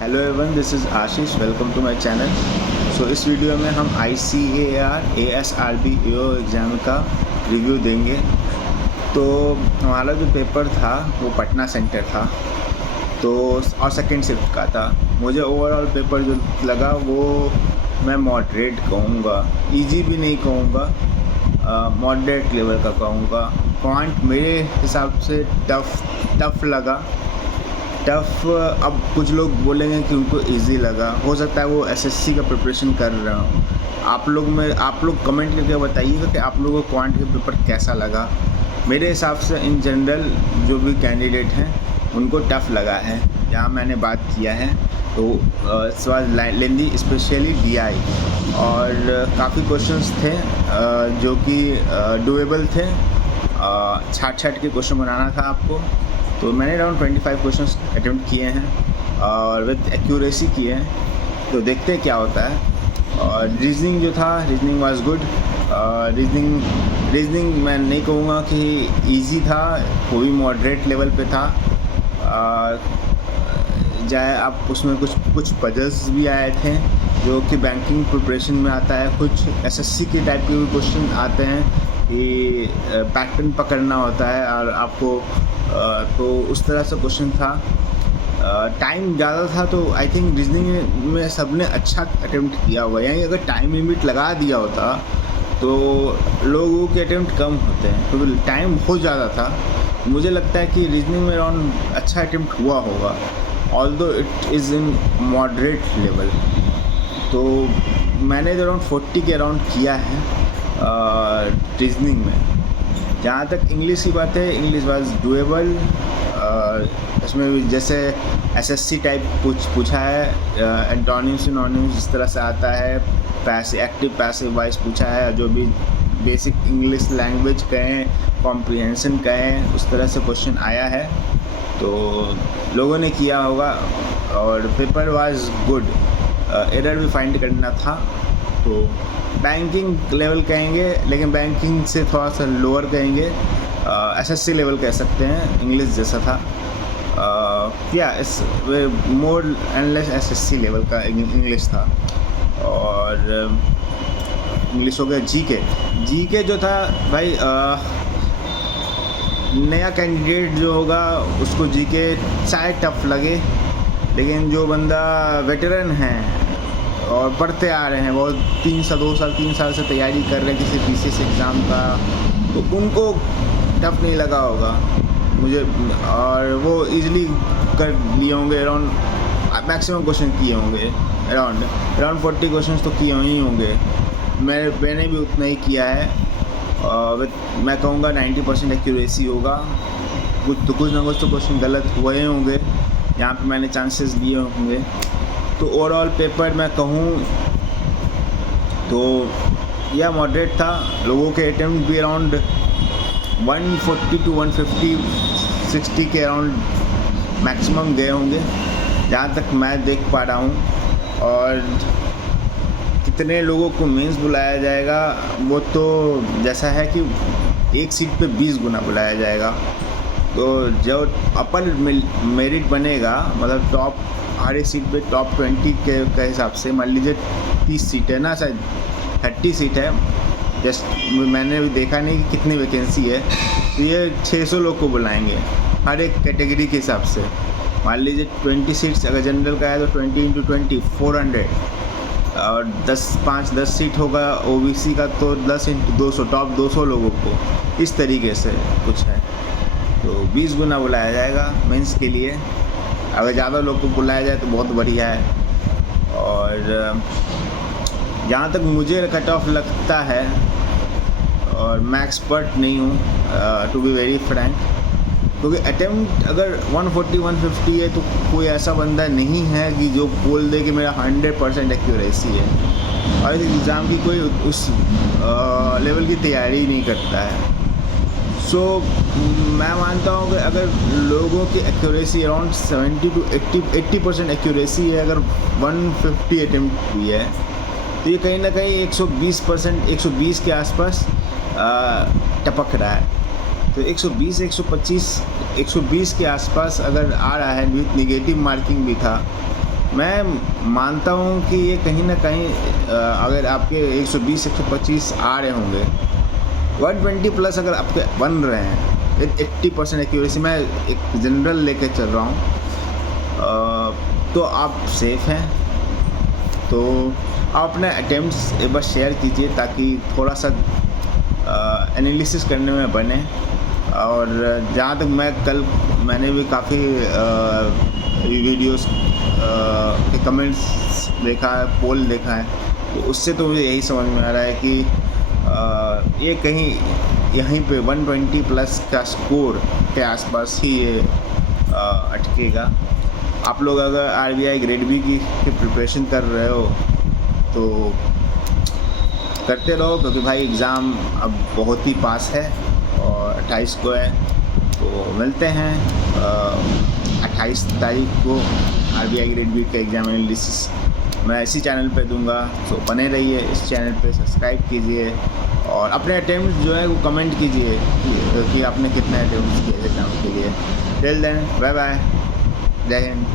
Hello everyone, this is Ashish. Welcome to my channel. So इस video में हम ICAR ASRB AO exam का review देंगे। तो हमारा जो पेपर था वो पटना सेंटर था, तो और सेकंड शिफ्ट का था। मुझे ओवरऑल पेपर जो लगा वो मैं मॉडरेट कहूँगा, इजी भी नहीं कहूँगा, मॉडरेट लेवल का कहूँगा। क्वांट मेरे हिसाब से टफ़ लगा। अब कुछ लोग बोलेंगे कि उनको इजी लगा, हो सकता है वो SSC का प्रिपरेशन कर रहा हो। आप लोग कमेंट करके बताइएगा कि आप लोगों को क्वांट के पेपर कैसा लगा। मेरे हिसाब से इन जनरल जो भी कैंडिडेट हैं उनको टफ़ लगा है। जहाँ मैंने बात किया है तो सवाल लेंदी, स्पेशली DI, और काफ़ी क्वेश्चंस थे जो कि डुएबल थे। छाट के क्वेश्चन बनाना था आपको। तो मैंने अराउंड 25 क्वेश्चंस अटेम्प्ट किए हैं और विद एक्यूरेसी किए हैं। तो देखते हैं क्या होता है। और रीजनिंग जो था, रीजनिंग वाज गुड। रीजनिंग मैं नहीं कहूँगा कि इजी था, वो भी मॉडरेट लेवल पे था। जाए आप उसमें कुछ पजल्स भी आए थे जो कि बैंकिंग प्रिपरेशन में आता है। कुछ SSC के टाइप के भी क्वेश्चन आते हैं कि पैटर्न पकड़ना होता है और आपको तो उस तरह से क्वेश्चन था। टाइम ज़्यादा था तो आई थिंक रीजनिंग में सबने अच्छा अटेम्प्ट किया हुआ है। यानी अगर टाइम लिमिट लगा दिया होता तो लोगों के अटेम्प्ट कम होते हैं, क्योंकि टाइम बहुत ज़्यादा था। मुझे लगता है कि रीजनिंग में अराउंड अच्छा अटेम्प्ट हुआ होगा, although it is in moderate level. तो मैंने अराउंड 40 के अराउंड किया है रीजनिंग में। जहाँ तक इंग्लिश की बात है, इंग्लिश वाज डुएबल। इसमें भी जैसे SSC टाइप पूछा है, एंटोनिम्स सिनोनिम्स इस तरह से आता है, एक्टिव पैसिव वॉइस पूछा है, जो भी बेसिक इंग्लिश लैंग्वेज कहें, कॉम्प्रिहेंशन कहें, उस तरह से क्वेश्चन आया है। तो लोगों ने किया होगा और पेपर वाज गुड। एरर भी फाइंड करना था। तो बैंकिंग लेवल कहेंगे, लेकिन बैंकिंग से थोड़ा सा लोअर कहेंगे, SSC लेवल कह सकते हैं, इंग्लिश जैसा था। या इस more and less SSC level का इंग्लिश था। और इंग्लिश हो गया। जीके जो था भाई, नया कैंडिडेट जो होगा उसको जीके चाहे टफ लगे, लेकिन जो बंदा वेटरन है और पढ़ते आ रहे हैं, वो 3 साल से तैयारी कर रहे हैं किसी PCS एग्ज़ाम का, तो उनको टफ नहीं लगा होगा मुझे। और वो इजीली कर लिए होंगे। अराउंड मैक्सिमम क्वेश्चन किए होंगे, अराउंड 40 क्वेश्चन तो किए ही होंगे। मैंने भी उतना ही किया है। मैं कहूँगा 90% एक्यूरेसी होगा। कुछ ना कुछ तो क्वेश्चन गलत हुए होंगे, यहाँ पे मैंने चांसेस लिए होंगे। तो ओवरऑल पेपर मैं कहूँ तो यह मॉडरेट था। लोगों के अटेम्प्ट भी अराउंड 140 to 150 60 के अराउंड मैक्सिमम गए होंगे, जहाँ तक मैं देख पा रहा हूँ। और कितने लोगों को मेंस बुलाया जाएगा वो तो जैसा है कि एक सीट पे 20 गुना बुलाया जाएगा। तो जो अपर मेरिट बनेगा, मतलब टॉप हर एक सीट पे टॉप 20 के हिसाब से, मान लीजिए 30 सीट है ना, शायद 30 सीट है। जस्ट मैंने भी देखा नहीं कि कितनी वैकेंसी है, तो ये 600 लोग को बुलाएंगे हर एक कैटेगरी के हिसाब से। मान लीजिए 20 सीट्स अगर जनरल का है तो 20 × 20 400, और 10 सीट होगा OBC का तो 10 × 200, टॉप 200 लोगों को, इस तरीके से कुछ है। तो 20 गुना बुलाया जाएगा मेंस के लिए। अगर ज़्यादा लोग को बुलाया जाए तो बहुत बढ़िया है। और जहाँ तक मुझे कट ऑफ लगता है, और मैं एक्सपर्ट नहीं हूँ टू बी वेरी फ्रैंक, क्योंकि अटेम्प्ट अगर 140-150 है तो कोई ऐसा बंदा नहीं है कि जो बोल दे कि मेरा 100% एक्यूरेसी है और इस एग्ज़ाम की कोई उस लेवल की तैयारी नहीं करता है। सो मैं मानता हूँ कि अगर लोगों की एक्यूरेसी अराउंड 70 to 80% एक्यूरेसी है, अगर 150 अटेम्प्ट हुई है, तो ये कहीं ना कहीं 120% के आसपास टपक रहा है। तो 120 के आसपास अगर आ रहा है, विथ निगेटिव मार्किंग भी था, मैं मानता हूँ कि ये कहीं ना कहीं अगर आपके 120-125 आ रहे होंगे, 120 प्लस अगर आपके बन रहे हैं 80% एक्यूरेसी, मैं एक जनरल लेके चल रहा हूँ, तो आप सेफ हैं। तो आप अपने अटेम्प्ट्स एक बार शेयर कीजिए ताकि थोड़ा सा एनालिसिस करने में बने। और जहाँ तक मैंने भी काफ़ी वीडियोस के कमेंट्स देखा है, पोल देखा है, तो उससे तो मुझे यही समझ में आ रहा है कि ये कहीं यहीं पे 120 प्लस का स्कोर के आसपास ही ये अटकेगा। आप लोग अगर RBI ग्रेड बी की प्रिपरेशन कर रहे हो तो करते रहो, क्योंकि भाई एग्ज़ाम अब बहुत ही पास है और 28 को है। तो मिलते हैं 28 तारीख को RBI ग्रेड बी का एग्ज़ाम एनालिसिस मैं इसी चैनल पे दूंगा। तो बने रहिए इस चैनल पे, सब्सक्राइब कीजिए और अपने अटेम्प्ट जो है वो कमेंट कीजिए कि आपने कितने अटेम्प्ट किए एग्ज़ाम के लिए। टिल देन बाय बाय, जय हिंद।